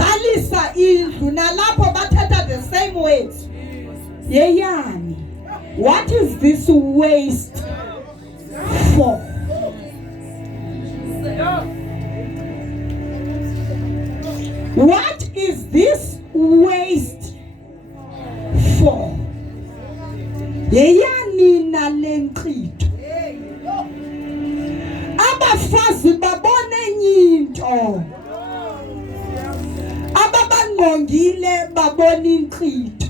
Zalisa indlu nalapho bathatha the same words. Yeyani. What is this waste for? What is this waste for? Yeyani nalenkito. Abafazi babone into. Ababangongile babone inkito.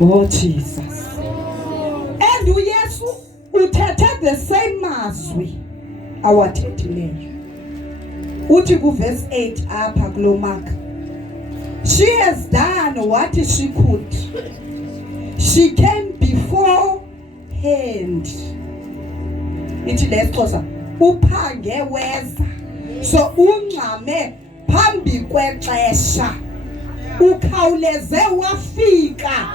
Oh Jesus. And uYesu uthethe the same mazwi awathethileyo. Uthi ku verse 8 apha kulo Mark. She has done what she could. She came beforehand. Ithi lesixhosa uphange weza. So ungxame phambi kwexesha. Ukhawuleze wafika.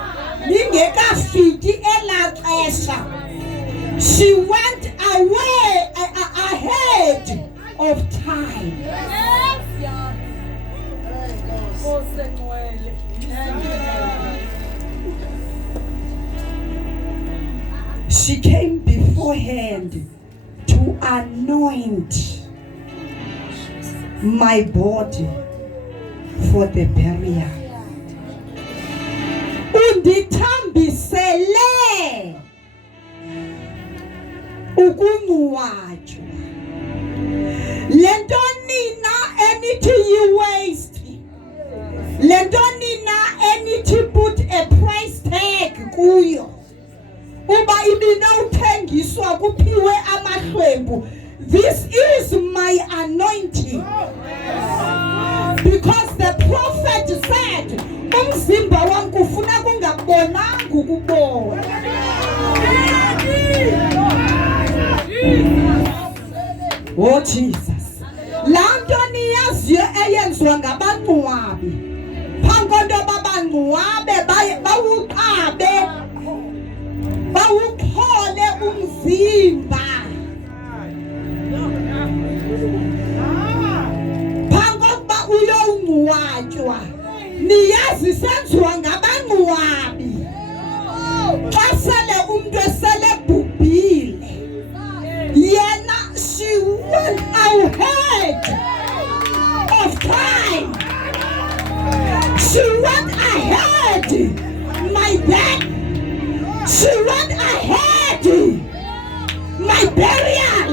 Lingekafiki ela xesha. She went away ahead of time. She came beforehand to anoint my body for the burial. Undithambisele ukungcwatshwa. Lento nina enithi yi-waste. Lento nina enithi put a price tag kuyo. Uba ibina uthengiswa kuphiwe amahlwembu. This is my anointing. Because the prophet said, umzimba wami kufuna kungabonanga ukubona. Oh Jesus. Lanto niyaziyo eyenziwa ngabangcwabi. Phankonto babangcwabe bawuqabe. Bawukhole umzimba. Phankokuba uyongcwatywa. Niyazi senziwa ngabangcwabi. Xa sele umuntu esele bhubhile. Yena she went ahead of time. She went ahead. My dad. She went ahead. My burial.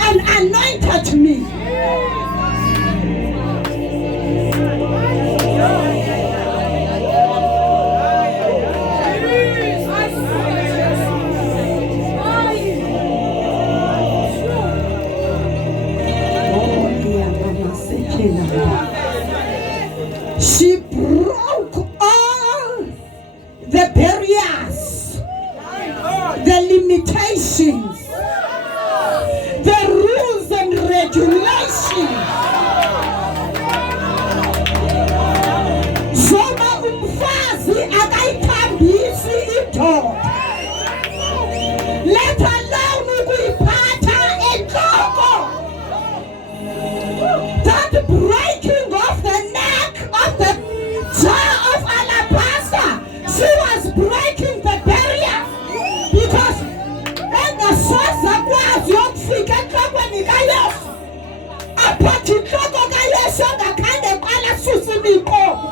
And anointed me. She broke all the barriers, the limitations, the rules and regulations. Zoma umfazi akayithambisi idoda. Let alone ukuyiphatha entloko. That breaking of the neck of the jar of alabaster. She was breaking the barrier. Because engasoza kwazi yokufika entlokweni kaYesu. Aphathi intloko kaYesu engakhange qala susa imikomo.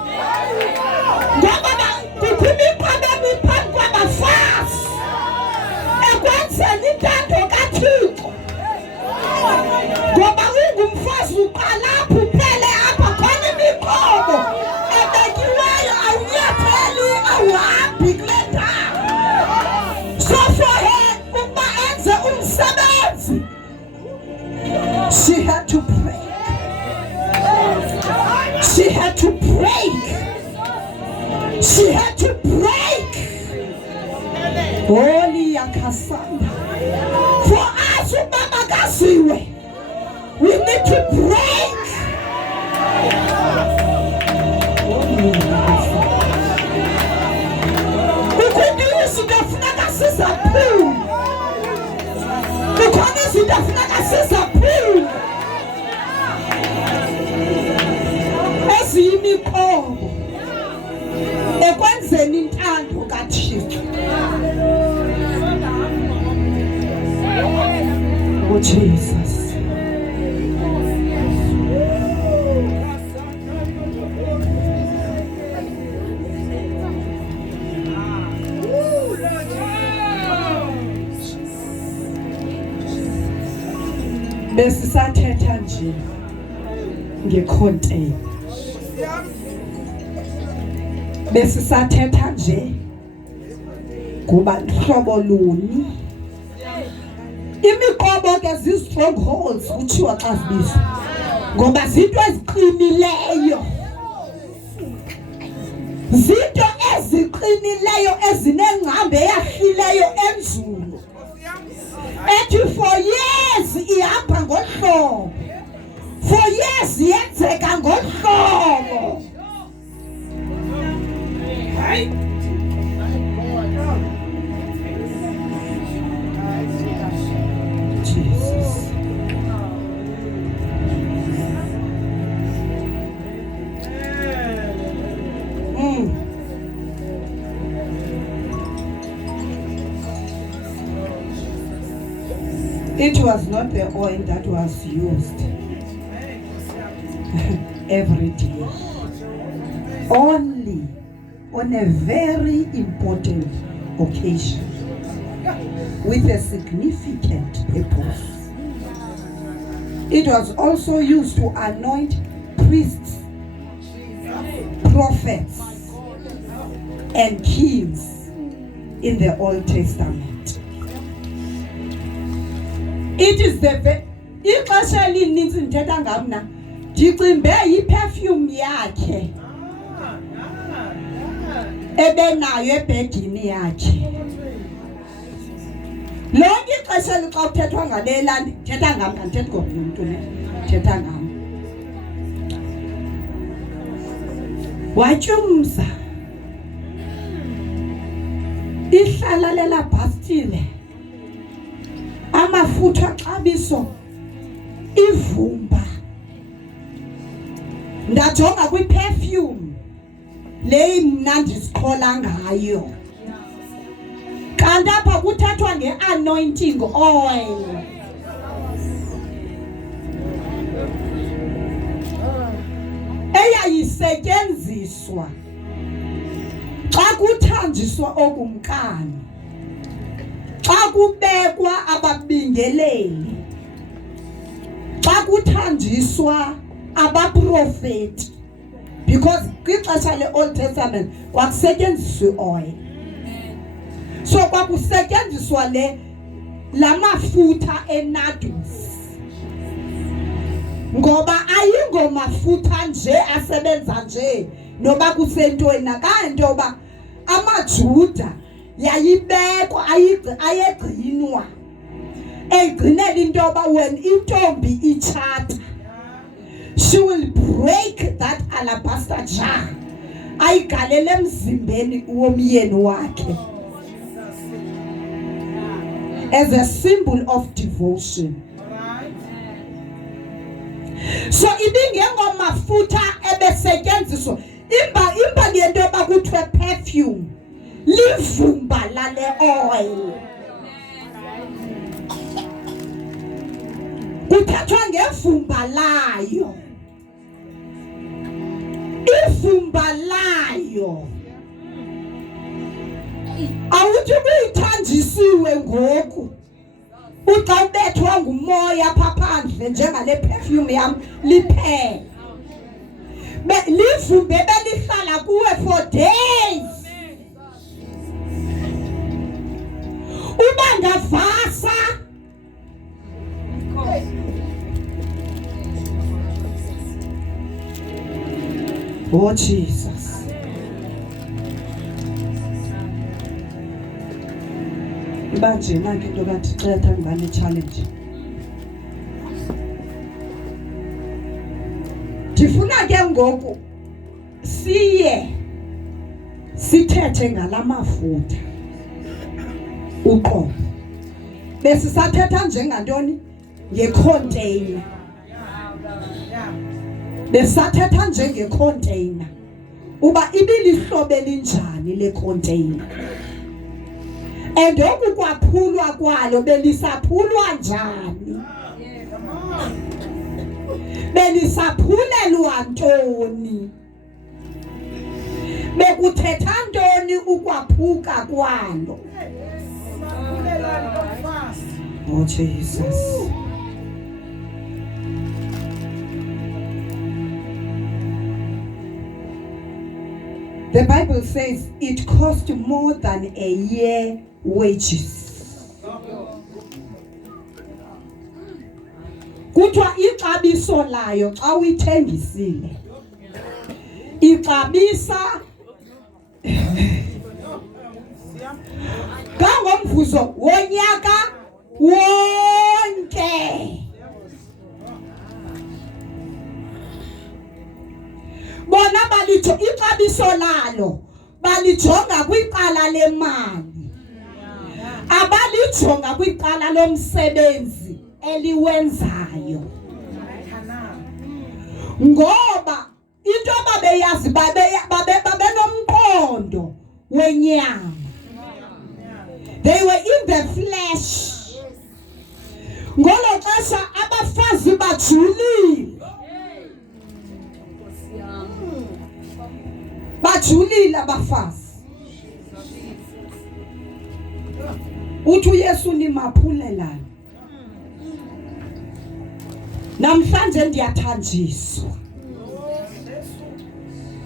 Ngoba kukho imiqobo emiphambi kwabafazi ekwenzeni intando kaThixo. Ngoba ungumfazi uqala apho uphele apha khona imiqobo ebekiweyo awunyatheli awuhambi kule ndawo. So for her ukuba enze umsebenzi, she had to break. She had to break. She had to break. Holy Yakasanda. For us, Makaziwe, we need to break. Ukudini sidafuneka sizaphuma. Ukhona sidafuneka sizaphuma. ekwenzeni intando kaThixo. Oh Jesus. Besisathetha nje ngecontainer. Besisathetha nje kuba hlobo luni. Imiqobo ke zi-strongholds kuthiwa xa zibizwa. Ngoba zinto eziqinileyo. Zinto eziqinileyo ezinengcambe eyahlileyo enzulu. Ethi for years ihamba ngohlobo. For years yenzeka ngohlobo. Hayi. Jesus. It was not the oil that was used every day. Only on a very important occasion with a significant purpose. It was also used to anoint priests, prophets, and kings in the Old Testament. It is the ixesha elininzi ndithetha ngamna ndicimbe yiperfume yakhe ebenayo ebhegini yakhe. Lonke ixesha xa kuthethwa ngale landi ndithetha ngam, andithethi ngomnye umntu ne, ndithetha ngam. Watyumza ihlala lela bhastile, amafutha xabiso, ivumba. Ndajonga kwi-perfume le mna ndisiqhola ngayo. Kanti apha kuthethwa nge-anointing oil. Eyayisetyenziswa xa kuthanjiswa okumkani. Xa kubekwa ababingeleli, xa kuthanjiswa abaprofeti, because kwixesha le-Old Testament kwakusetyenziswa oil. So kwakusetyenziswa la mafutha enardus, ngoba ayingomafutha nje asebenza nje noba kusentweni, nakanti yoba amaJuda yayibekwa ayegcinwa egcinela into yoba when intombi itshata, she will break that alabaster jar ayigalele emzimbeni womyeni wakhe as a symbol of devotion. So ibingengomafutha ebesetyenziswa, imba ngento yoba kuthiwe perfume, livumba lale oil. Kuthethwa ngevumba layo, ivumba layo. Awuthi uyithanjisiwe ngoku uxa ubethwa ngumoya pha phandle njengale perfume yam liphela. Livumbe belihlala kuwe for days. Uba ngavasa oh Jesus. Iba nje nanke into kathi xetha ngibane challenge. Ndifuna ke ngoku siye sithethe ngalamafutha uqobo. Besisathetha njengantoni? Ngecontainer. Besathetha njengecontainer. uba ibilihlobo elinjani le container and okukwaphulwa kwalo belisaphulwa njani belisaphulelwa ntoni bekuthetha ntoni ukwaphuka kwalo oh Jesus the Bible says it cost more than a year wages. Kuthiwa ixabiso layo xa uyithengisile ixabisa kangomvuzo wonyaka wonke. Bona balijo ixabiso lalo balijonga kwiqala lemali abalijonga kwiqala lomsebenzi eliwenzayo ngoba into babeyazi babenomqondo wenyama. They were in the flesh. Ngolo xesha abafazi bajulile bajulile abafazi. Uthi uYesu nimaphulelana. Namhlanje ndiyathanjiswa.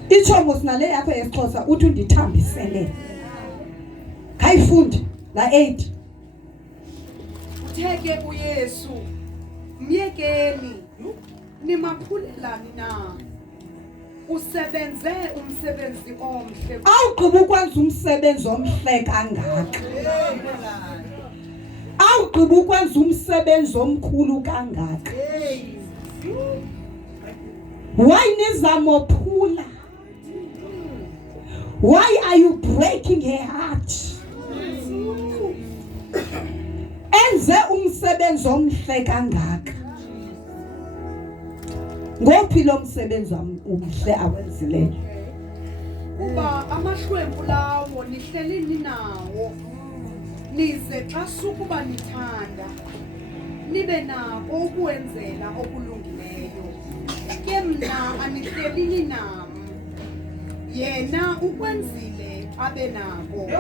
Ichongo sinale yakho yesiXhosa uthi undithambisele. Khayifunde la 8. Utheke uYesu myekeni nimaphulelani na. Usebenze umsebenzi omhle. Awugqiba ukwenza umsebenzi omhle kangaka. Awugqiba ukwenza umsebenzi omkhulu kangaka. Why nizamophula? Why are you breaking her heart? Enze umsebenzi omhle kangaka. Ngophi lo msebenzi omhle awenzileyo? Kuba amahlwempu lawo nihleli ninawo. Nize xa sukuba nithanda nibe nako ukwenzela okulungileyo. Ke mna anihleli ninam. Yena ukwenzile abe nako.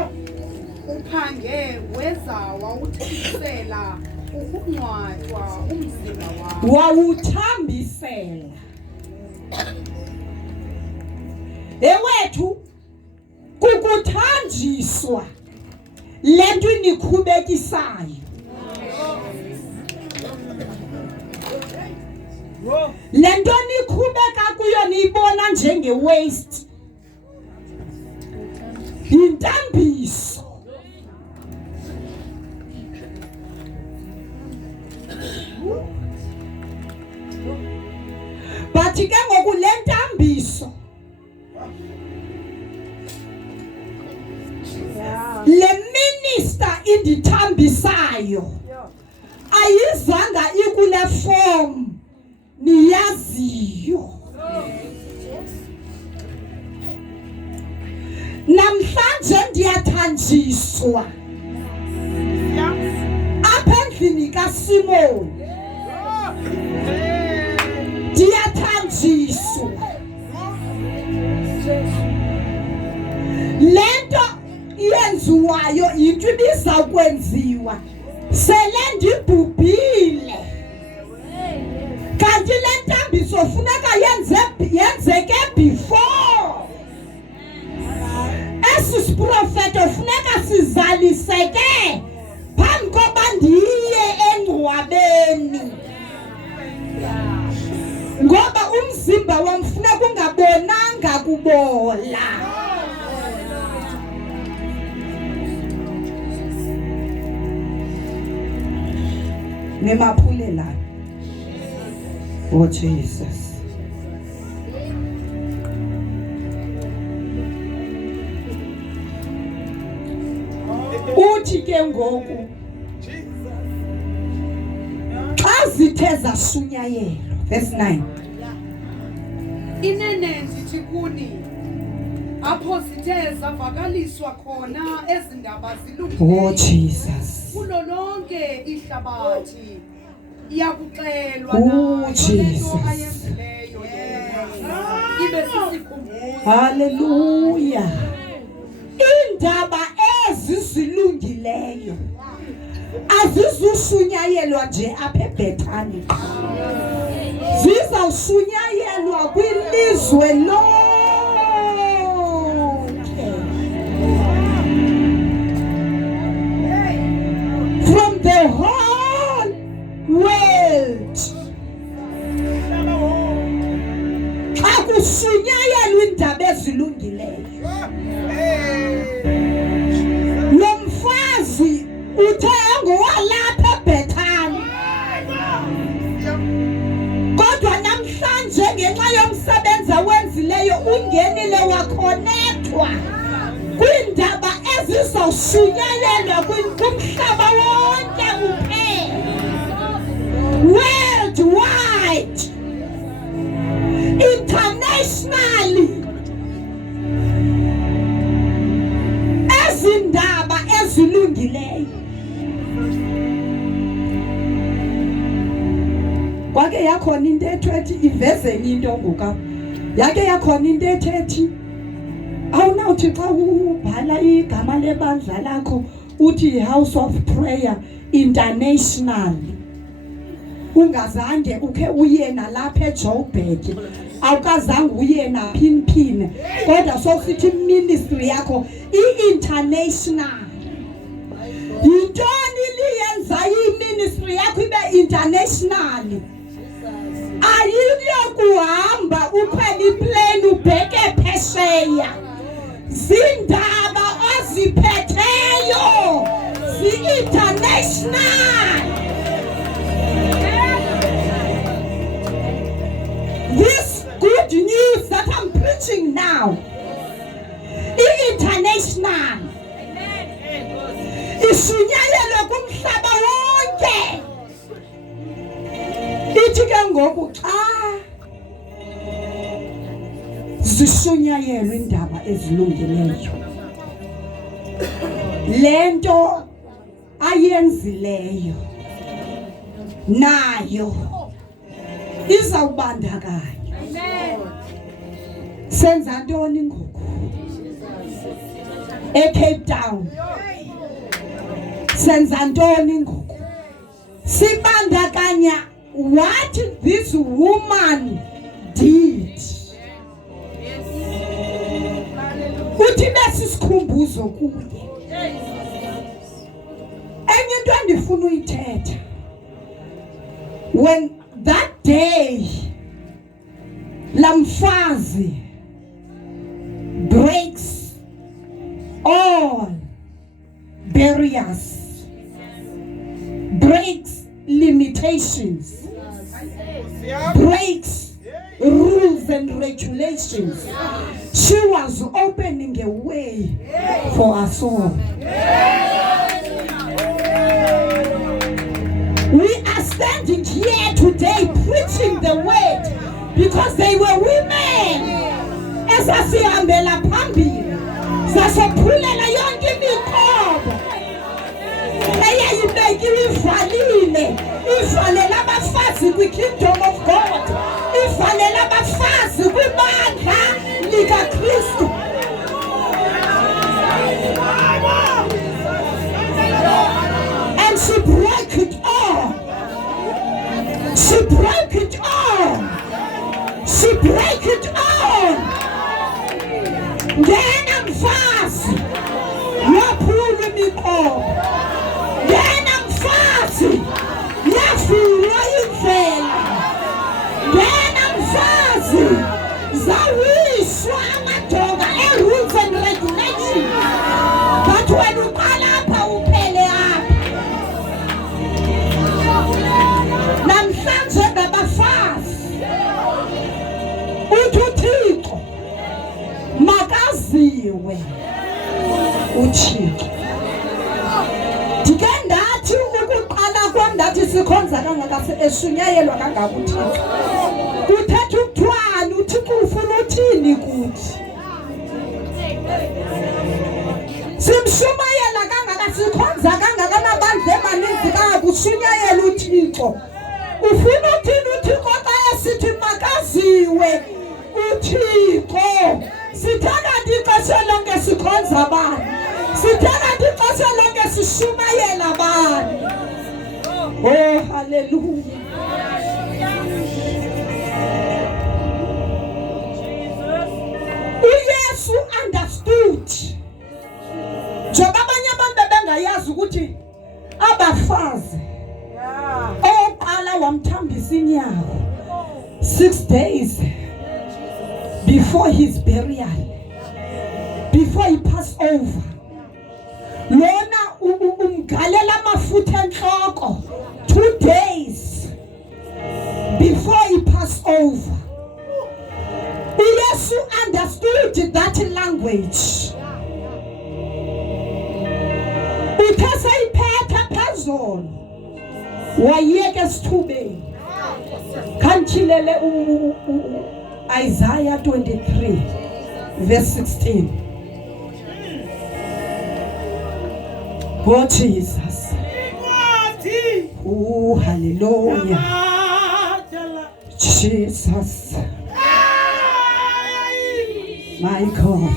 Uphange weza wawuthisela ukungcwatywa umzimba wakho. Wawuthambisela. Ewethu kukuthanjiswa lento inikhubekisayo. Lento nikhubeka kuyo niyibona njenge waste. Intambiso. Bathi ke ngoku le ntambiso le minister indithambisayo ayizanga ikule form niyaziyo. Namhlanje ndiyathanjiswa apha endlini kaSimoni. Ndiyathanjiswa lento yenziwayo into ibiza kwenziwa sele ndibhubhile. Kanti le ntambiso funeka yenzeke before. Esi siprofeto funeka sizaliseke phambi koba ndiye engcwabeni. Ngoba umzimba wam funeka ungabonanga kubola. Nimaphulelana. Oh Jesus. Uthi ke ngoku xa zithe zashunyayelwa verse 9. Inene ndithi kuni apho sithe zavakaliswa khona ezindaba Oh zilungileyo Jesus. kulo lonke ihlabathi iyakuxelwa Oh, nayo Jesus. lento ayenzileyo yena ibe sisikhumbuzo. Hallelujah. Indaba ezizilungileyo azizushunyayelwa nje apha eBethani. Zizawushunyayelwa kwilizwe lonke. From the whole world. Xa kushunyayelwa indaba ezilungileyo. Lo mfazi uthe ngowalapha eBethani. Kodwa namhlanje ngenxa yomsebenzi awenzileyo ungenile wakhonethwa kwindaba ezizawushunyayelwa kumhlaba wonke uphela. Worldwide. Internationally. Ezindaba ezilungileyo. Kwake yakhona into ethi ivezeni into ngoka. Yake yakhona into ethi awunawuthi xa ubhala igama lebandla lakho uthi House of Prayer International. Ungazange ukhe uye nalapha eJoburg. Awukazange uye naphinphine. Kodwa sosithi ministry yakho i-international. Yintoni liyenza i-ministry yakho ibe international? Ayikuyokuhamba ukhwela iplane ubheke phesheya. Zindaba oziphetheyo zi-international. This good news that I'm preaching now i-international. Ishunyayelwe kumhlaba wonke. Ithi ke ngoku xa zishunyayelwe indaba ezilungileyo, lento ayenzileyo nayo izawubandakanya. Senza ntoni ngoku eCape Town? Senza ntoni ngoku? Sibandakanya what this woman did. Uthi besisikhumbuzo kuye. Enye into endifuna uyithetha. When that day lamfazi breaks all barriers, breaks limitations, breaks rules and regulations. She was opening a way for us all. We are standing here today preaching the word because they were women. Esasihambela phambili sasophulela yonke imikhobo eyayibekiwe ivalela abafazi kwi-kingdom of God, ivalela abafazi kwibandla likaKristu. And she broke it all. She broke it all. She broke it all. Ngena mfazi yaphula imikhobo. Ngena mfazi yafika indlela. Ngena mfazi zawishwa amadoda rules and regulations. But when uqala apha uphele apha. Namhlanje ngabafazi uThixo makaziwe uThixo. Ndike ndathi ukuqala kwam ndathi sikhonza kangaka eshunyayelwa kangaka uThixo. Kuthetha ukuthwala uThixo ufuna uthini kuthi? Simshumayela kangaka sikhonza kangaka amabandla emaninzi kangakushunyayela uThixo. Ufuna uthini uThixo xa esithi makaziwe uThixo? Sithanda ixesha lonke sikhonza abantu. Sithanda ixesha lonke sishumayela abantu. Oh hallelujah. uYesu understood. Njengoba abanye abantu bengayazi ukuthi abafazi oqala wamthambisa inyawo 6 days before his burial, before he passed over. Lona umgalela amafutha enhloko 2 days before he passed over. Yesu understood that language. Uthesa iphetha phezulu wayeke esithubeni. Kanchilele Isaiah 23 verse 16. Oh Jesus. Oh hallelujah. Jesus. My God.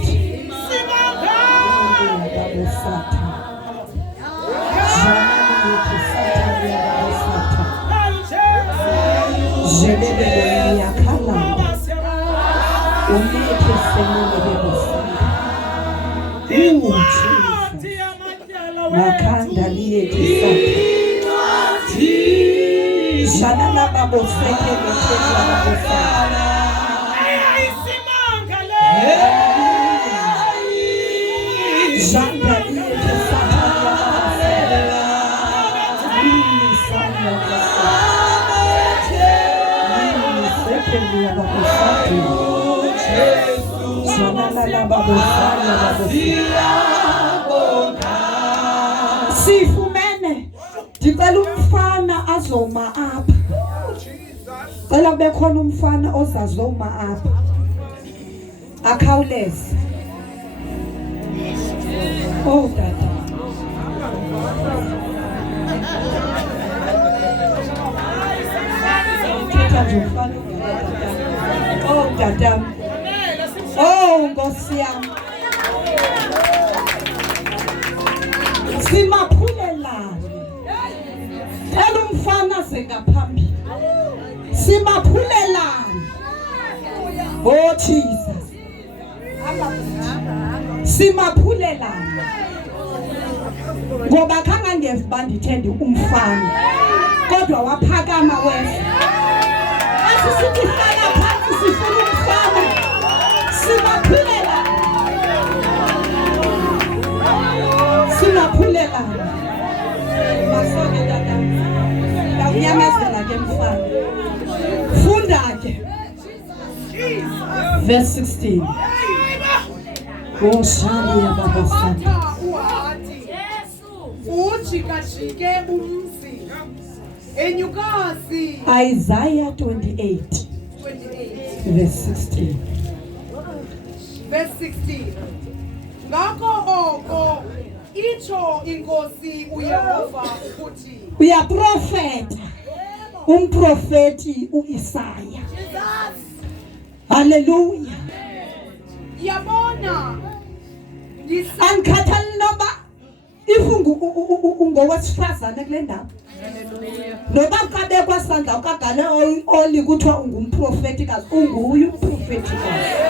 Sifumene ndicela umfana azoma apha. Cela kube khona umfana ozazoma apha. Akhawuleze. Oh dada. Oh dada. Oh Nkosi yami. Simaphulelane. Cela umfana sengaphambili. Simaphulelane. Oh Jesus. Simaphulelane. Ngoba khanga ngeve bandithende umfana. Kodwa waphakama wena. Asisithi hlala phansi sifuna umfana. Simaphulelane. Simaphulelane. Masonke dada. Uyamezela ke mfana. Funda ke. Verse 16. Oh shali ya baba sana. Ujikajike umzi enyukazi. Isaiah 28 verse 16. Verse 16. Ngakho oko itsho inkosi uYehova ukuthi Uyaprofeta umprofeti uIsaya. Hallelujah. Yabona Ankhathali noba ifungu ungowesifazane kule ndawo. Noba kabekwa sandla ukagale oli kuthiwa ungumprofetikazi, unguye umprofetikazi.